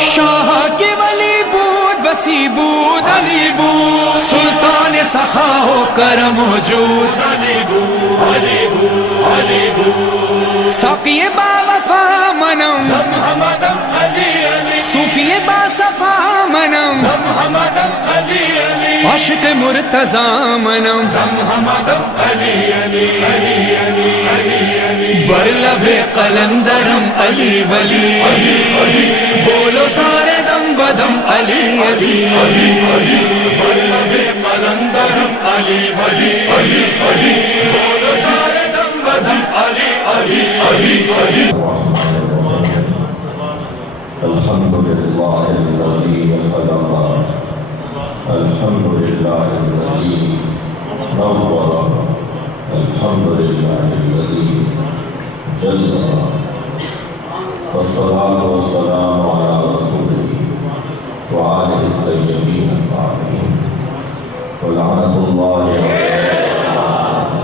شاہ کے ولی بود وسیع بود علی بود سلطان سخا ہو کر موجود ساقی با وفا منم صوفی با صفا منم عاشق مرتضی منم بر لب قلندرم علی ولی بولو سارے دم بدم علی علی بر لب قلندرم علی ولی بولو سارے دم بدم علی علی الحمد لله الذي خلق الحمد لله الذي نور الحمد لله الذي جل والصلاة والسلام على رسوله وآله الطيبين الطاهرين ولعنة الله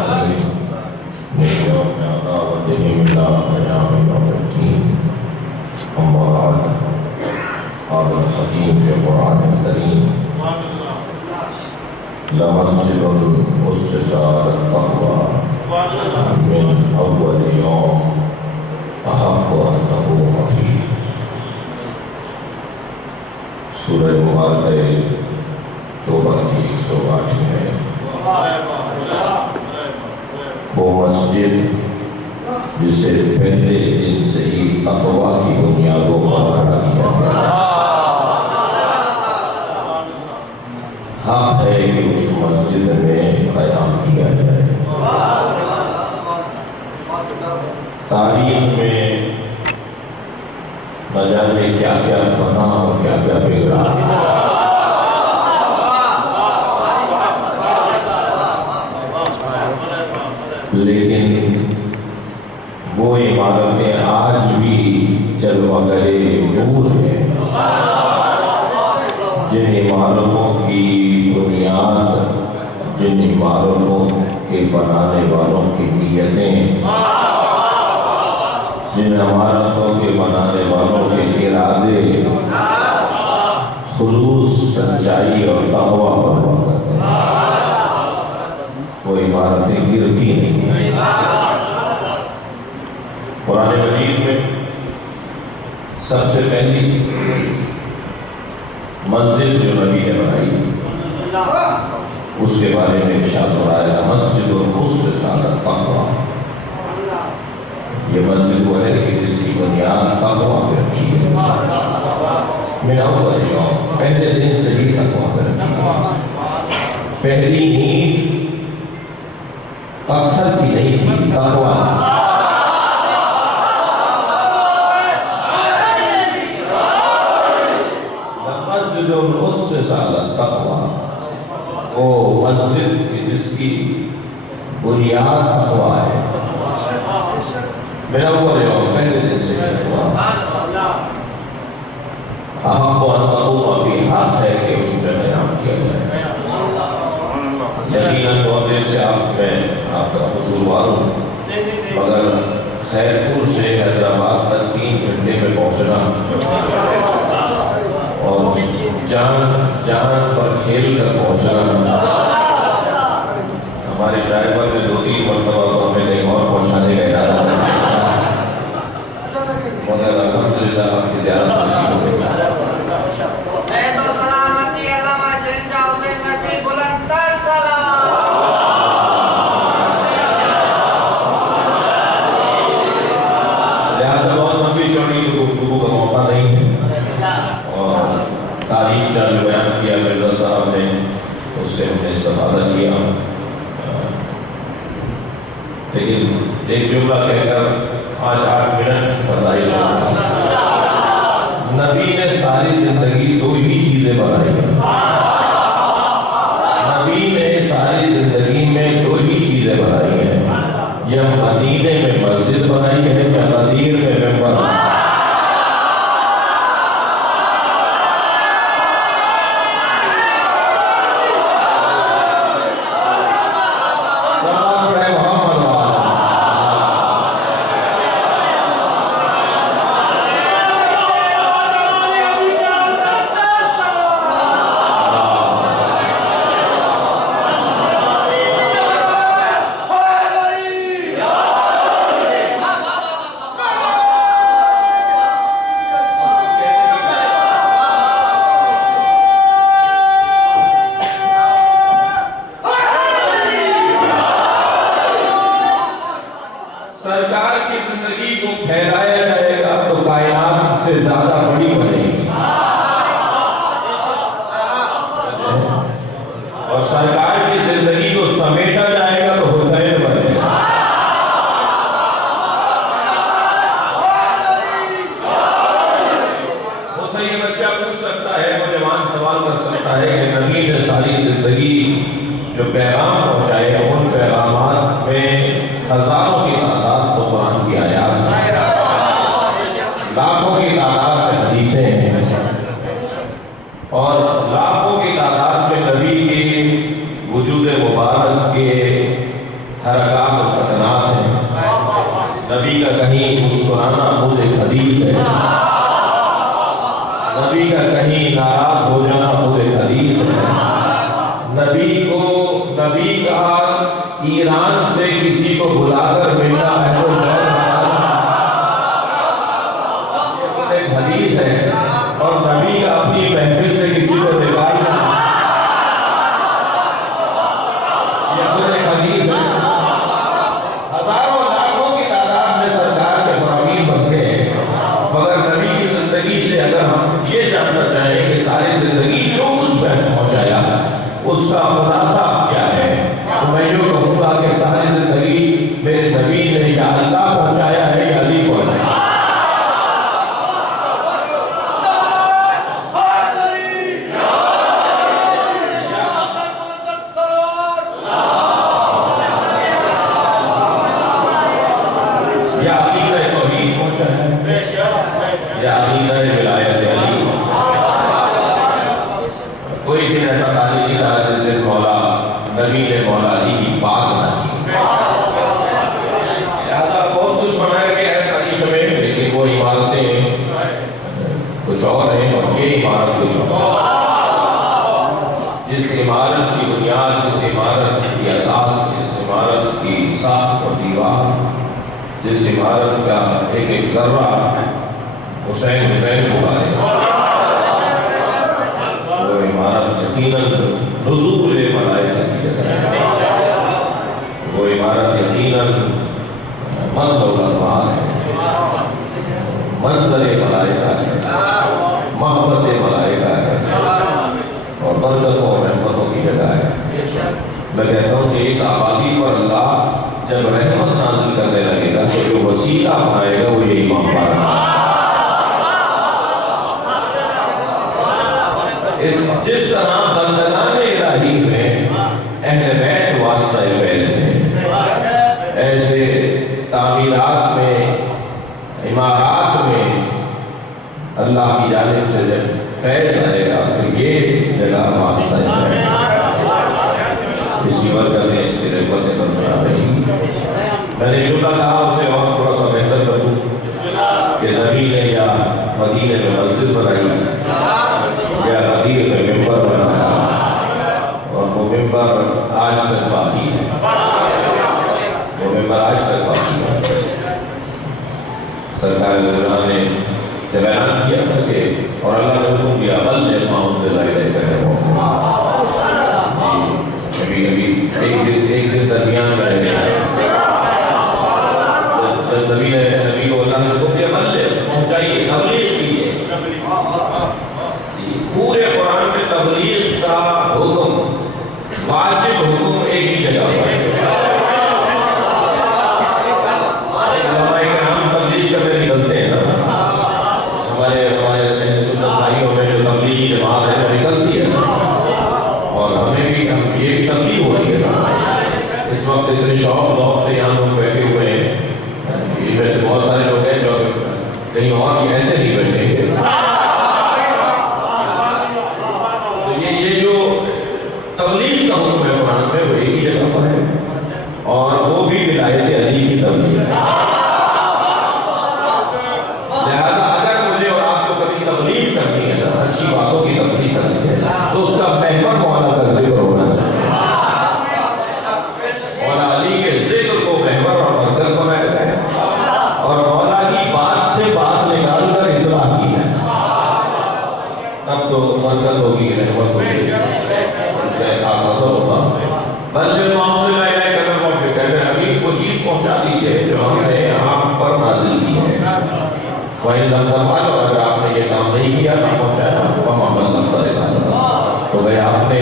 عليه من يوم عداوتهم إلى قيام يوم الدين أما بعد قال الحكيم في القرآن الكريم لمسجد أسس على التقوى من أول يوم أحق أن تقوم فيه سورہ مبارکہ توبہ کی 108 ہے وہ مسجد جسے پہلے دن سے ہی تقویٰ کی بنیادوں پر کھڑا کیا گیا حق ہے کہ اس مسجد میں قیام کیا جائے تاریخ میں نہ جانے کیا کیا بنا اور کیا کیا بگڑا لیکن وہ عمارتیں آج بھی جلوگر نور ہیں جن عمارتوں کی بنیاد جن عمارتوں کے بنانے والوں کی نیتیں جن عمارتوں کے بنانے والوں کے ارادے خلوص سچائی اور تقویٰ پر وقت وہ عمارتیں گرتی نہیں ہیں قرآن مجید میں سب سے پہلی مسجد جو نبی نے بنائی اس کے بارے میں ارشاد ہو رہا ہے مسجد أسست على التقوى یہ مسجد وہ ہے کہ جس کی بنیاد تقویٰ پہ رکھی ہے من اول یوم پہلے دن سے ہی تقویٰ پہ رکھی ہے پہلی نیند پتھر کی نہیں تھی تقویٰ وہ مسجد جس کی بنیاد تقویٰ ہے میرا وہ پہلے دن سے احق و ان تقوم فی حق ہے کہ اس میں قیام کیا جائے یقیناً بہت دیر سے آپ کا قصوروار ہوں مگر خیر پور سے حیدرآباد تک 3 گھنٹے میں پہنچنا اور جان پر کھیل کر پہنچنا ہمارے ڈرائیور نے 2-3 مرتبہ کو ہمیں کہیں اور پہنچانے کا ارادہ مگر الحمدللہ آپ کی زیادہ خوشی ہو گئی تاریخ کا جو بیان کیا مرزا صاحب نے اس سے ہم نے استفادہ کیا لیکن ایک جملہ کہہ کر 5-8 منٹ بتائی نبی نے ساری زندگی 2 ہی چیزیں بنائی نبی نے ساری زندگی میں 2 ہی چیزیں بنائی ہیں یہ مدینے میں مسجد بنائی ہے یا غدیر میں ممبر؟ سرکار کی زندگی کو پھیلایا جائے گا تو کائنات سے زیادہ بڑی بنے گی، اور سرکار کی زندگی کو سمیٹا جائے گا تو حسین بنے گا۔ اسے یہ بچہ پوچھ سکتا ہے، نوجوان سوال کر سکتا ہے کہ نبی نے ساری زندگی جو پیغام پہنچائے ان پیغامات میں ہزاروں کی تعداد تو قرآن کی آیات ہیں، لاکھوں کی تعداد میں حدیثیں ہیں، اور لاکھوں کی تعداد میں نبی کے وجود مبارک کے حرکات و سکنات ہیں۔ نبی کا کہیں مسکرانا خود ایک حدیث ہے، نبی کا کہیں ناراض ہو جانا خود ایک حدیث ہے۔ نبی کا ایران سے کسی کو بلا کر ملنا ہے تو ایک حدیث ہے، اور نبی کا اپنی محفل سے کسی کو نکالنا یہ خود ایک حدیث ہے۔ ہزاروں لاکھوں کی تعداد میں سرکار کے فرامین بنتے ہیں، مگر نبی کی زندگی سے اگر ہم یہ جاننا چاہیں کہ ساری زندگی جو کچھ پہنچایا اس کا خلاصہ کیا ہے، تو میں یوں کہوں گا کہ ساری زندگی میرے نبی نے یا اللہ پہنچایا ہے یا علی پہنچایا ہے۔ یا علی نے توحید پہنچایا ہے یا علی نے ولایت علی۔ کوئی دن ایسا تاریخ نہیں رہا جس دن نبی نے مولا علی کی بات نہ کی۔ لہذا بہت کچھ بنایا گیا ہے تاریخ میں، لیکن وہ عمارتیں کچھ اور ہیں اور یہ عمارت کچھ اور۔ جس عمارت کی بنیاد، جس عمارت کی اساس، جس عمارت کی ساخت اور دیوار، جس عمارت کا ایک ایک ذرہ حسین کو بارے وہ عمارت یقیناً نزول ملائکہ کی جگہ ہے، وہ عمارت یقیناً منظر انوار ہے، منظر ملائکہ ہے، محبت ملائکہ ہے، اور برکتوں اور رحمتوں کی جگہ ہے۔ میں کہتا ہوں کہ اس آبادی پر اللہ جب رحمت نازل کرنے لگے گا تو جو وسیلہ بنائے گا وہ یہی امام ہے۔ جس طرح بندگان الہی میں اہل بیت واسطہ فیض ہے، ایسے تعمیرات میں، عمارات میں اللہ کی جانب سے جب فیض آئے گا تو یہ جگہ واسطہ ہے۔ اسی برکت نے اس کی رحمتیں برقرار رہیں گی۔ میں نے جو کہا اسے اور تھوڑا سا بہتر کر دوں کہ نبی نے یا مدینے میں مسجد بنائی یا غدیر میں ممبر بنایا، اور وہ ممبر آج تک باقی ہے، وہ ممبر آج تک باقی ہے۔ سرکار زمان نے جب اعلان کیا تھا کہ اور اللہ نے حکم دیا بلغ ما انزل الیک من ربک، ایک دن درمیان میں رہ گیا جب نبی کو اللہ نے حکم دیا بلغ پہنچائیے، تبلیغ کیجیے۔ پورے قرآن میں تبلیغ کا حکم، واجب حکم ایک ہی جگہ پر ہے۔ علماء کرام تبلیغ کرنے نکلتے ہیں نا، ہمارے سنت بھائیوں میں جو ہم نے آپ پر نازل کی ہے. وَإِن لَمْ تَفْعَلُوا اگر آپ نے یہ کام نہیں کیا نہ پہنچایا فَمَا بَلَّغْتَ رِسَالَتَهُ تو گئے آپ نے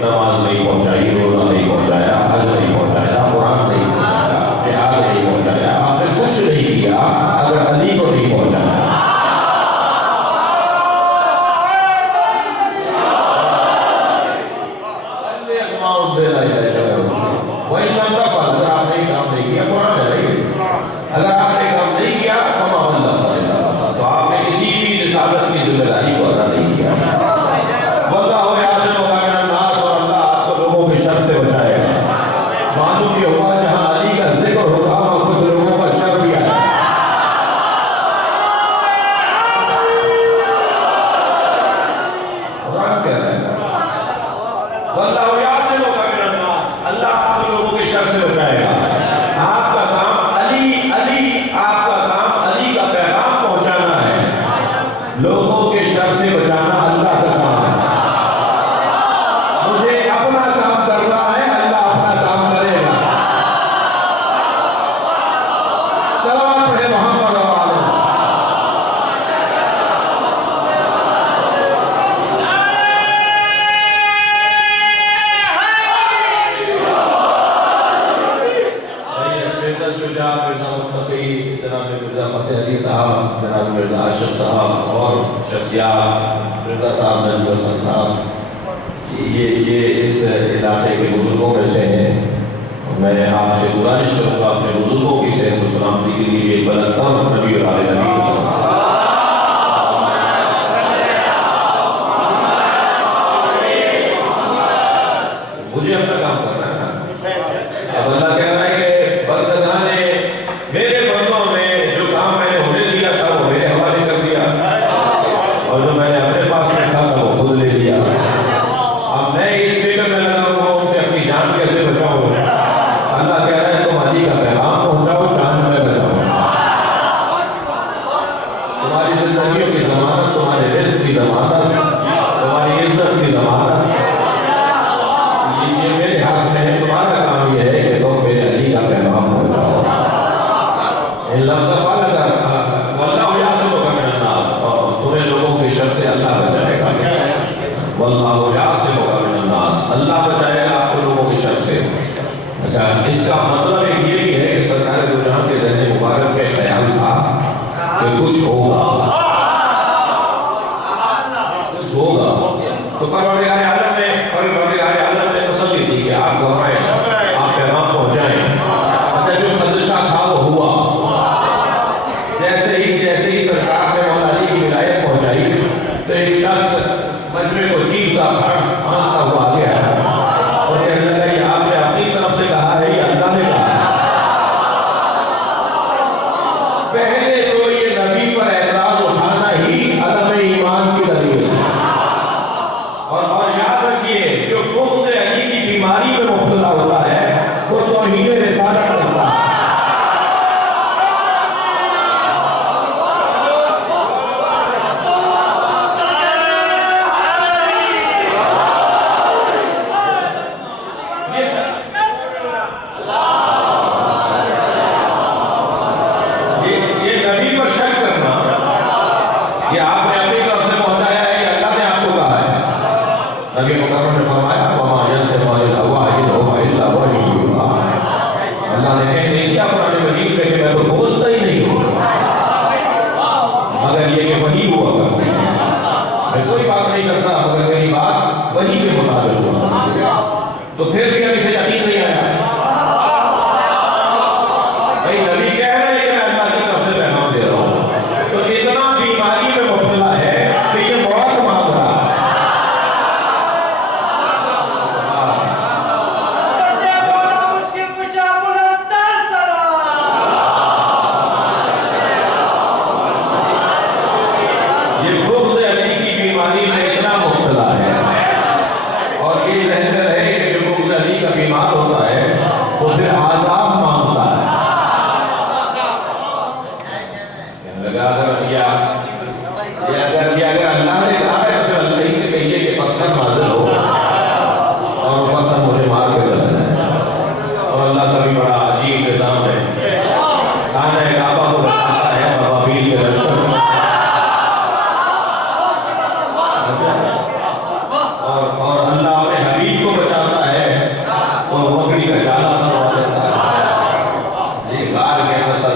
نماز نہیں پہنچائی, روزہ نہیں پہنچایا, حج نہیں پہنچایا, قرآن نہیں پہنچایا, جہاد نہیں پہنچایا, آپ نے کچھ نہیں کیا اگر علی کو نہیں پہنچایا. اگر آپ نے کام نہیں کیا تو آپ نے کسی بھی رسالت کی ذمہ داری کو ادا نہیں کیا. واللہ یعصمک من الناس اور اللہ آپ کو لوگوں کے شر سے بچائے گا. معلوم یہ ہوا جہاں علی کا ذکر ہوگا وہاں کچھ لوگوں کا شر بھی آئے گا. قرآن کہہ رہا ہے واللہ یعصمک من الناس, اللہ آپ لوگوں کے شر سے بچائے گا. آپ کا کام آپ کا کام علی کا پیغام پہنچانا ہے, لوگوں کے شر سے بچانا اللہ کا کام ہے. مجھے اپنا کام کرنا ہے, اللہ اپنا کام کرے گا. صلوات پڑھے محمد و آلہ. جناب مرزا فتح علی صاحب, جناب مرزا عاشق صاحب اور شخصیات مرزا صاحب نجم حسن صاحب, یہ اس علاقے کے بزرگوں میں سے ہیں. میں آپ سے گزارش کروں گا اپنے بزرگوں کی صحت و سلامتی کے لیے بلند تر نبی اور آل نبی مجھے اپنا کام کرنا ہے نا. اب اللہ کہہ رہا ہے کہ بندگان نے میرے بندوں میں جو کام میں نے انہیں دیا تھا وہ میرے حوالے کر دیا, اور جو میں نے اپنے پاس رکھا تھا وہ خود لے لیا. اب میں اس فکر میں لگا ہوا ہوں کہ اپنی جان کیسے بچاؤں. اللہ کہہ رہا ہے تم علی کا پیغام پہنچاؤ, جان میں بچاؤ.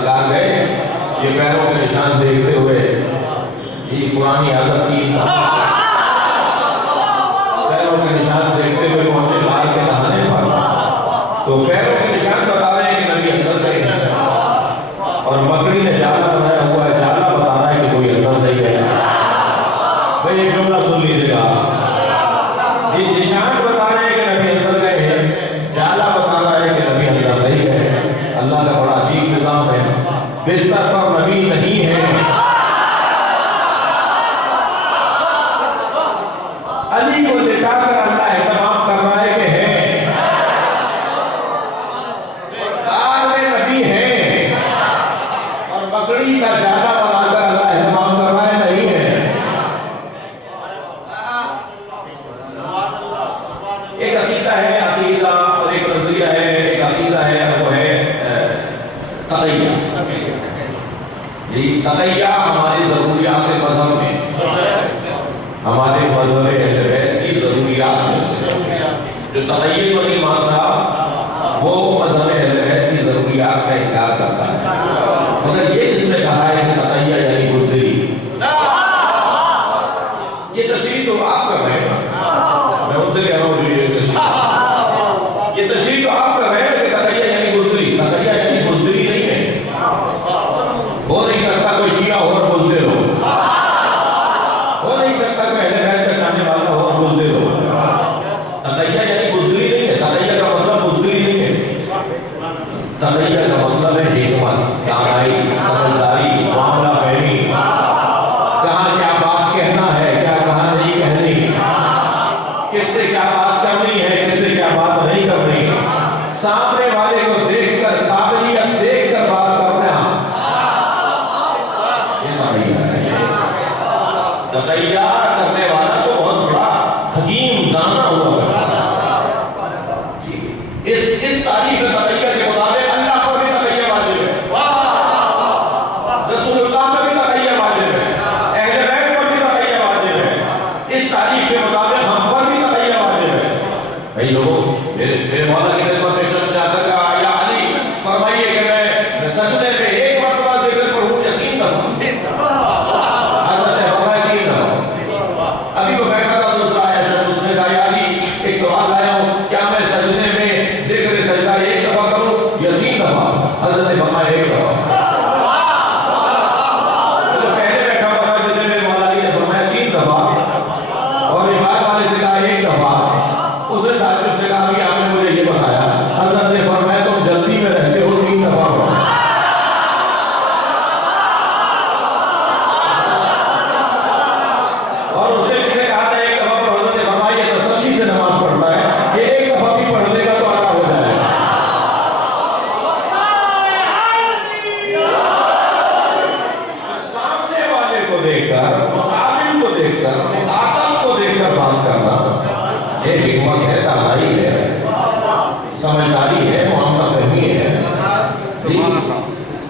سرکار گئے یہ پیروں کے نشان دیکھتے ہوئے یہ پرانی عادت تھی پیروں کے نشان دیکھتے ہوئے پہنچے لال کے دہانے پر تو پیروں کے نشان بتا رہے ہیں کہ نبی اندر گئے اور بکری نے جالا بنایا ہوا ہے جالا بتا رہا ہے کہ کوئی اندر صحیح ہے بھائی ایک جملہ سن لیجیے گا یہ نشان بتا رہے ہیں کہ نبی اندر گئے ہیں جالا بتا رہا ہے کہ نبی اندر نہیں ہے اللہ کا بڑا عجیب نظام ہے بستر پر نبی نہیں ہے علی کو لٹا کر اللہ اہتمام کر رہا ہے کہ ہے کار میں نبی ہے اور بکری کا جالا بنا کر اللہ اہتمام کر رہا ہے نہیں ہے ایک عقیدہ ہے عقیدہ اور ایک نظریہ ہے ایک عقیدہ ہے وہ ہے تقیہ جی تقیہ ہماری ضروریات مذہب میں ہمارے مذہب اہل بیت کی ضروریات میں جو تقیہ کو نہیں مانتا وہ مذہب اہل بیت کی ضروریات کا انکار کرتا ہے مگر یہ جس نے کہا ہے کہ تقیہ یعنی بزدلی یہ تشریح تو آپ کر رہے ہیں میں ان سے کہہ رہا ہوں یہ تشریح تو آپ کر رہے ہیں کہ تقیہ یعنی بزدلی تقیہ یعنی بزدلی نہیں ہے ہو نہیں سکتا کوئی شیعہ اور بزدل ہو نہیں سکتا کوئی اہل بیت کا چاہنے والا ہو اور بزدل ہو تقیہ یعنی بزدلی نہیں ہے تقیہ کا مطلب بزدلی نہیں ہے تقیہ کا مطلب ہے حکمت دانائی سمجھداری معاملہ فہمی کہاں کیا بات کہنا ہے کیا کہاں نہیں کہنی کس سے کیا بات کرنی ہے کس سے کیا بات نہیں کرنی سامنے والے کو دیکھ کر قابلیت دیکھ کر بات کرنا یہ تقیہ کرنے والا تو بہت بڑا حکیم دانا ہوا کرتا اس تعریف تقیہ کے مطابق اللہ پر بھی تقیہ واجب ہے رسول اللہ پر بھی تقیہ واجب ہے اہل بیت پر بھی تقیہ واجب ہے اس تعریف کے مطابق ہم پر بھی تقیہ واجب ہے بھائی لوگوں میرے مولا کی خدمت میں شخص نے آ کر کہا یا علی فرمائیے کہ میں سجدے میں ایک مرتبہ ذکر پڑھوں یا 3 دفعہ ابھی وہ بیٹھا تھا دوسرا آیا شخص اس نے کہا یا علی ایک سوال لایا ہوں کیا میں سجدے میں ذکر سجدہ 1 دفعہ کروں یا 3 دفعہ حضرت نے فرمایا 1 دفعہ جو پہلے بیٹھا ہوا تھا جسے میرے مولا علی نے فرمایا 3 دفعہ اور امام والے سے کہا 1 دفعہ اس نے تعجب سے کہا کہ آپ نے مجھے یہ بتایا حضرت نے فرمایا تم جلدی میں رہتے ہو 3 دفعہ اور اسے کسے کہا تھا 1 دفعہ پر حضرت نے فرمایا یہ تسلی سے نماز پڑھتا ہے یہ 1 دفعہ بھی پڑھ لے گا تو آگا ہو جائے سامنے والے کو دیکھ کر مقابل کو دیکھ کر مخاطب کو دیکھ کر بات کرنا یہ حکمت ہے دانائی ہے سمجھداری ہے معاملہ فہمی ہے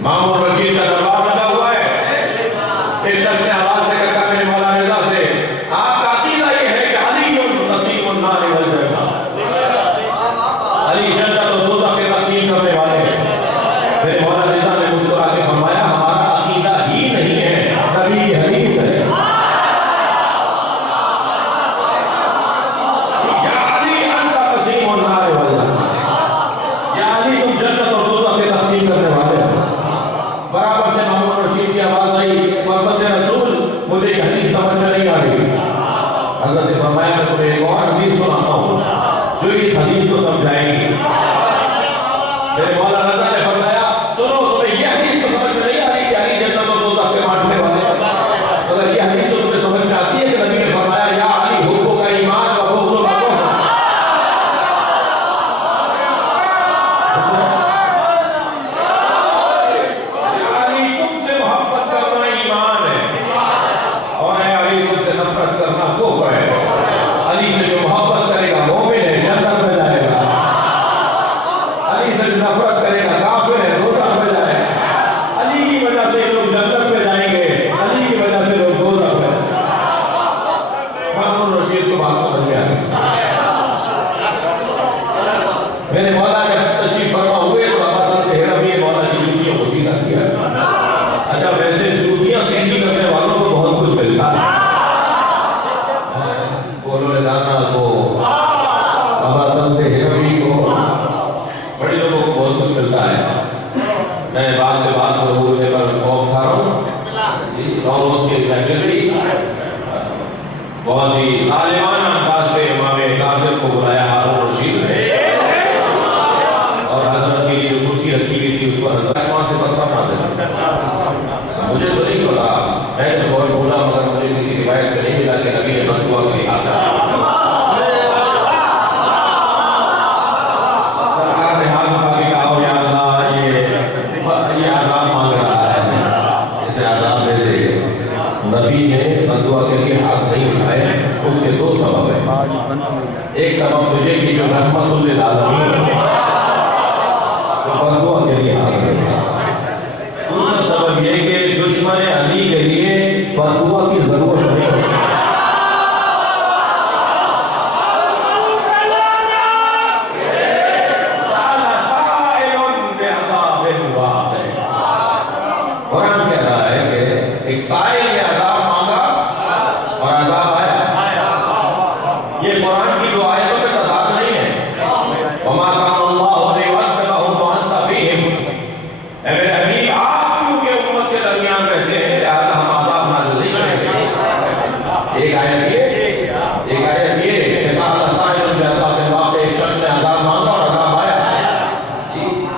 مامون رشید کا دربار لگا ہوا ہے ایک شخص نے آواز دے کر کہا میرے مولا رضا سے آپ کا عقیدہ یہ ہے کہ علی نصیب النار والجنہ علی جنت و دوزخ کے تقسیم کرنے والے ہیں میرے مولا رضا نے مسکرا کے فرمایا ہمارا عقیدہ ہی نہیں ہے نبی کی حدیث ہے یا علی انت تقسیم النار والجنہ یا علی تم جنت اور دوزخ کے تقسیم کرنے والے ہیں برابر سے مامون میں بات سے بات ہونے پر خوف کھا رہا ہوں اور اس کی محفل بہت ہی عالمانہ انداز سے امام کاظم کو بلایا ہارون رشید نے اور حضرت کی جو کرسی رکھی ہوئی تھی اس پر حضرت آسمان سے پتھر نہ دینا. مجھے تو نہیں پتا, میں تو بہت بولا مگر مجھے کسی روایت میں نہیں ملا کہ نبی نے فتوا کے ہاتھ سرکار نے ہاتھ اٹھا کے کہا یا اللہ یہ عذاب مانگ رہا ہے, اسے عذاب دے دے. نبی نے فتوا کے لیے ہاتھ نہیں اٹھائے. اس کے دو سبب ہیں. ایک سبب تو یہ کہ جو رحمت للعالمین فتوا کے لیے ہاتھ نہیں اٹھائے. دوسرا سبب یہ کہ دشمن علی کے لیے فتوا کی ضرورت نہیں ہے. قرآن کہہ رہا ہے کہ ایک سائل نے عذاب مانگا اور عذاب آیا. یہ قرآن کی جو آیتوں میں تضاد نہیں ہے. وَمَا كَانَ اللَّهُ لِيُعَذِّبَهُمْ وَأَنْتَ فِيهِمْ. اے میرے حبیب آپ کیونکہ امت کے درمیان رہتے ہیں لہذا ہم عذاب نازل نہیں کریں گے. ایک آیت یہ کہ سائل بعذاب واقع ایک شخص نے عذاب مانگا اور عذاب آیا.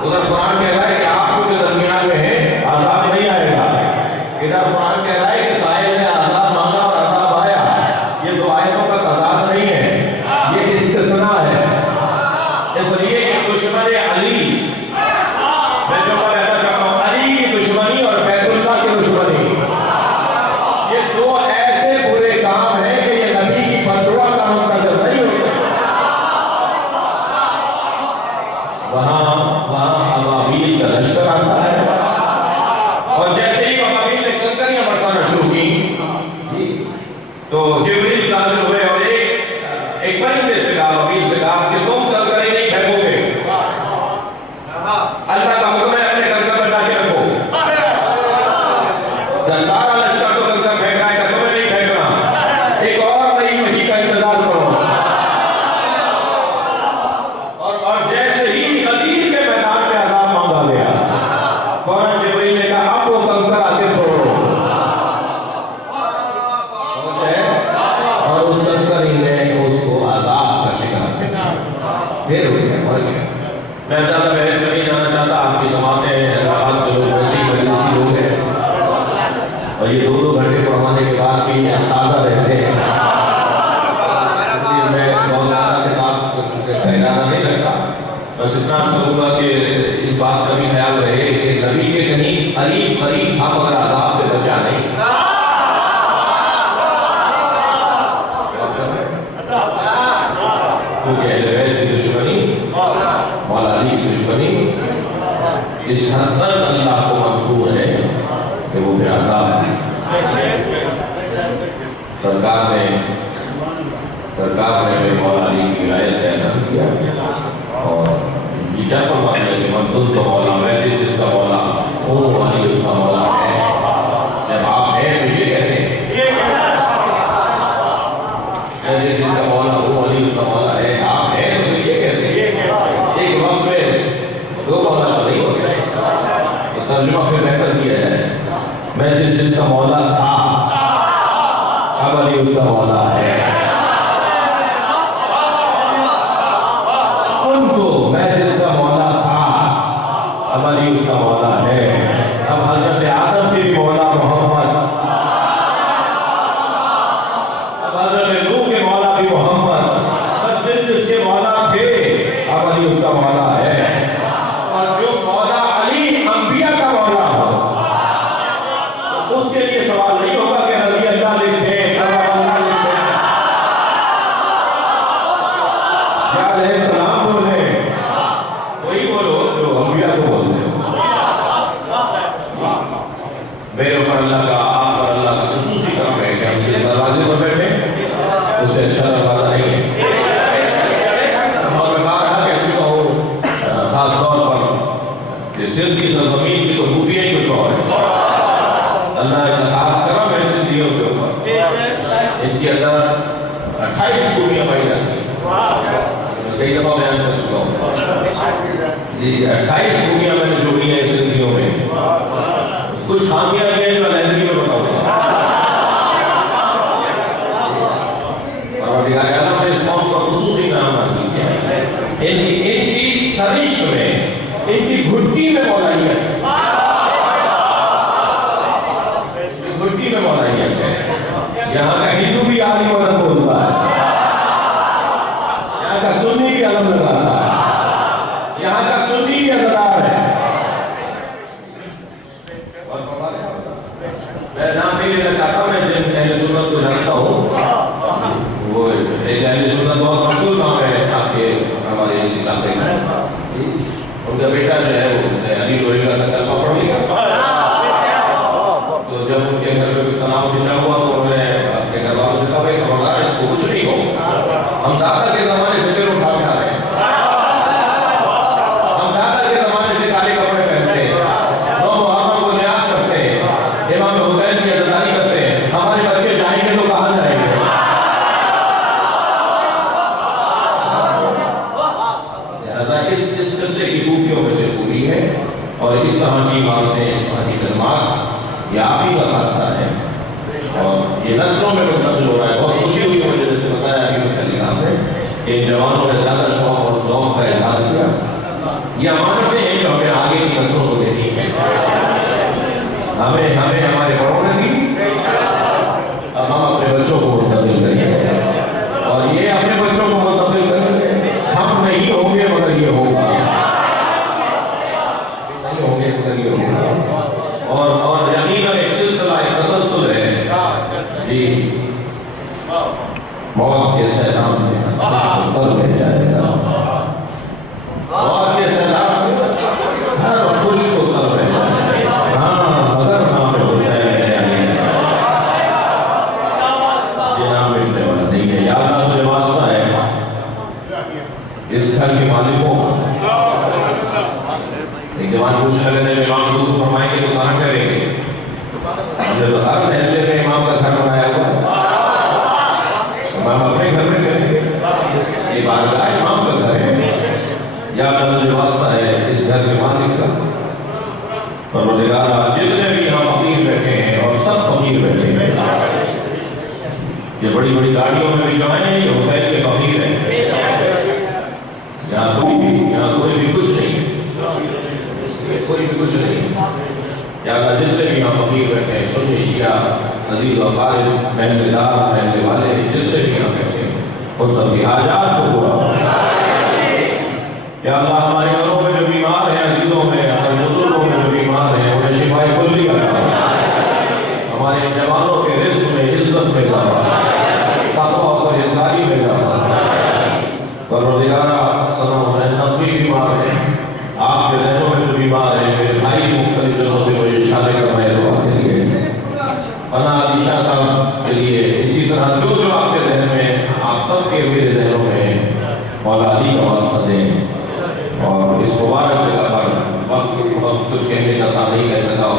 ادھر قرآن کہہ رہا ہے کہ آپ کے درمیان میں ہے عذاب نہیں آئے گا. ادھر قرآن کہہ رہا ہے کہ سائل نے عذاب مانگا اور عذاب آیا. یہ دو آیتوں کا تضاد نہیں ہے, یہ استثناء ہے. اس لیے کہ دشمن علی, میں جو کہتا کرتا ہوں علی کی دشمنی اور بیت اللہ کی دشمنی, یہ دو ایسے برے کام ہیں کہ یہ نبی کی فتوا کا منتظر نہیں ہوتا. وہاں ابابیل کا لشکر آتا ہے اور جیسے ہی ابابیل نے کنکریاں برسانا شروع کی تو جبریل نازل ہوئے اور ایک پرندے سے کہا, ابابیل سے کہا کہ تم کنکری نہیں پھینکو گے, اللہ کا حکم ہے اپنے کنکر بچا کے رکھو. جب سارا لشکر تو کنکر پھینک رہا ہے تمہیں نہیں پھینکنا, ایک اور نئی وحی کا انتظار کرو. اور جیسے ہی غدیر کے میدان میں عذاب مانگا گیا فوراً جبریل نے کہا اب وہ کنکر آتے چھوڑو. اور اس کنکر ہی نے اس کو عذاب کا شکار پھر ہو گیا, مر گیا. میں زیادہ بحث میں نہیں جانا چاہتا. آپ کی سماعتیں رات جو ویسی مجلسی لوگ ہیں اور یہ 2 گھنٹے پڑھانے کے بعد بھی تازہ رہتے ہیں. میں بہت زیادہ سے بات ارادہ نہیں رکھتا, بس اتنا کروں گا کہ اس بات کا بھی خیال رہے کہ نبی کے کہیں علی قریب تھا مگر عذاب سے بچا نہیں. کیونکہ اہل بیت کی دشمنی, مولا علی کی دشمنی اس حد تک اللہ کو منظور ہے کہ وہ پھر عذاب ہے. سرکار نے مولا علی کی ولایت کا اعلان کیا اور یہ کیا فرماتے ہیں کہ مردود کا مولا میں تھے, جس کا مولا خون والی اس کا مولا ہے. جب آپ ہیں تو یہ کیسے ہیں, جس کا مولا خون والی اس کا مولا ہے, آپ ہیں تو یہ کیسے ہیں. ایک وقت میں 2 مولا تو نہیں ہو گیا. تو ترجمہ پھر بہتر کیا جائے, میں جس کا مولا تھا اب علی اس کا مولا ہے. ان کو میں جس کا مولا تھا اب علی اس کا مولا ہے. اب حضرت آدم کے بھی مولا محمد, اب حضرت نوح کے مولا بھی محمد, اب جس کے مولا تھے اب علی اس کا مولا ہے. اور جو مولا علی انبیاء کا مولا ہو اس کے لیے سوال نہیں ہوگا کہ رضی اللہ لکھتے علیہ السلام بولے, وہی بولو جو انبیاء کو بولتے ہیں. میرے اوپر اللہ کا, آپ پر اللہ کا خصوصی کام ہے کہ ہم سے دروازے پر بیٹھے, اس سے اچھا دروازہ نہیں ہے. اور میں کہا کہ چکا ہو خاص طور پر کہ سندھ کی سرزمین کی تو خوبیاں ہی کچھ اور ہے. اللہ نے خاص کرم ہے سندھیوں کے اوپر, ان کے اندر 28 خوبیاں پائی جاتی ہیں. کئی دفعہ بیان کر چکا ہوں جی, 28 خوبیاں میں نے جوڑی ہیں سندھیوں میں. کچھ خامیاں یہ ہیں جو علیحدگی میں بتاؤں گا. پروردگار عالم نے اس قوم کا خصوصی نام رکھ دیا. ان کی سرشت میں، ان کی گھٹی میں مولائیت ہے. گھٹی میں مولائیت ہے. یہاں کا ہندو بھی عالی مدد بولتا ہے، یہاں کا سنی بھی علم لگاتا ہے، یہاں کا سنی بھی ازدار ہے. میں نام نہیں لینا چاہتا، میں جن اہل سنت کو جانتا ہوں، وہ ایک اہل سنت بہت مشہور نام ہے آپ کے ہمارے اس علاقے میں. ان کا بیٹا جو ہے اس نے علی روہیلا کا کلمہ پڑھ لیا. تو جب ان کے گھر میں کچھ تناؤ بچا ہوا تو انہوں نے اپنے گھر والوں سے کہا بھائی خبردار اس کو کچھ نہیں ہو، ہم دادا کے زمانے سے پھر اٹھا کے آ رہے ہیں، ہم دادا کے زمانے سے کالے کپڑے پہنتے ہیں، نو محرم کو نیاز کرتے ہیں، امام حسین کی عزاداری کرتے ہیں. ہمارے بچے جائیں گے تو کہاں جائیں گے؟ اس قبلے کی خوبیوں میں سے پوری ہے. اور اس طرح کی عمارتیں، اس طرح کی خدمات یہ آپ ہی کا خاصہ ہے اور یہ نسلوں میں منتقل ہو رہا ہے. بہت خوشی ہوئی مجھے جیسے بتایا ابھی مختلف صاحب نے کہ جوانوں نے زیادہ شوق اور ذوق کا اظہار کیا. یہ امانتیں ہیں جو ہمیں آگے کی نسلوں کو دینی ہے. ہمیں ہمارے بڑوں نے دی، اب ہم اپنے بچوں کو منتقل کریں اور یہ اپنے بچوں کو منتقل کریں. ہم نہیں ہوں گے مگر یہ ہوگا، نہیں ہوں گے مگر یہ ہوگا. اور یقیناً ایک سلسلہ ایک تسلسل ہے. جی موت کے سیلاب میں تر بہ جائے گا، موت کے سیلاب میں ہر خوش کو تر بہ جائے گا. ہاں مگر نام حسین ہے، یہ نام مٹنے والا نہیں ہے. یاد نہ مجھے واسطہ ہے اس گھر کے مالکوں. ایک جوان پوچھنے لگے تھے امام حضور فرمائیں گے تو کہاں کریں گے؟ ہم نے تو ہر محلے میں امام کا گھر بنایا ہوا ہے، امام اپنے گھر میں کریں گے. یہ بارگاہ امام کا گھر ہے. یا مجھے واسطہ ہے اس گھر کے مالک کا. پروردگار جتنے بھی یہاں فقیر بیٹھے ہیں اور سب فقیر بیٹھے ہیں، یہ بڑی بڑی گاڑیوں میں بھی جو ہیں یہ حسین کے فقیر ہیں. یہاں کوئی بھی کچھ نہیں، کوئی بھی کچھ نہیں. یا اللہ جتنے بھی یہاں فقیر بیٹھے ہیں، سنی شیعہ عزیز و قارب محل دار محل والے جتنے بھی یہاں بیٹھے ہیں اور سب کی حاجات کو پورا کرنا. یا اللہ ہمارے گھروں میں جو بیمار ہیں، عزیزوں میں، ہمارے بزرگوں میں جو بیمار ہیں انہیں شفائے کلی عطا. ہمارے جوانوں کے رزق میں عزت میں اضافہ، تقویٰ اور پرہیزگاری میں اضافہ. پروردگارہ سلام حسین نقوی بیمار ہیں، آپ کے ذہنوں میں جو بیمار ہیں، میرے بھائی مختلف جگہوں سے مجھے اشارے کرنا ہے دعا کے لیے. پناہ علی شاہ صاحب کے لیے اسی طرح جو جو آپ کے ذہن میں، آپ سب کے میرے ذہنوں میں مولا علی کا واسطہ دیں. اور اس مبارک جگہ پر وقت کچھ کہنے کا تھا نہیں کہہ سکا اور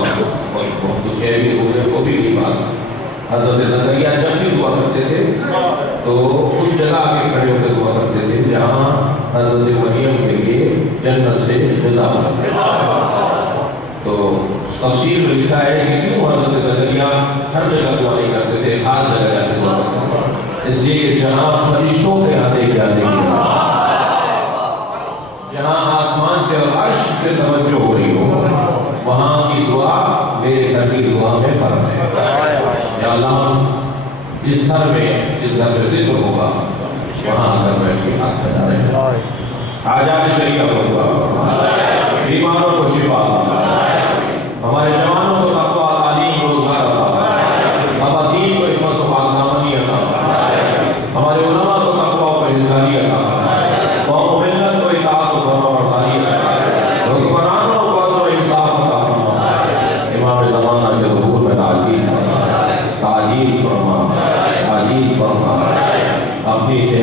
کچھ کہہ بھی ہوئے کو بھی نہیں بات. حضرت زکریا جب بھی دعا کرتے تھے تو اس جگہ آگے کھڑے ہو کے دعا کرتے تھے جہاں حضرت مریم کے لیے جنت سے جزا ملے. تو تفسیر میں لکھا ہے کہ کیوں حضرت زکریا ہر جگہ دعا نہیں کرتے تھے، خاص جگہ جا کے دعا کرتے تھے. اس لیے کہ جہاں فرشتوں کے ہاتھے کیا دیکھیں، جہاں آسمان سے اور عرش سے توجہ ہو رہی ہو، وہاں کی دعا میرے گھر کی دعا میں فرق ہے. یا اللہ جس گھر میں ذکر ہوگا وہاں اگر بیٹھ کے ہاتھ بنا رہے حاجات شریعہ کو دعا فرما، بیماروں کو شفا، ہمارے جوانوں کو تقویٰ تعلیم روزگار عطا، خواتین کو عفت و پاکدامنی عطا، ہمارے علماء کو تقویٰ و پرہیزگاری عطا، قوم و ملت کو اطاعت و فرمانبرداری عطا، حکمرانوں کو عدل و انصاف عطا فرما. امام زمانہ کے ظہور میں تعجیل فرما، تعجیل فرما، اپنی سے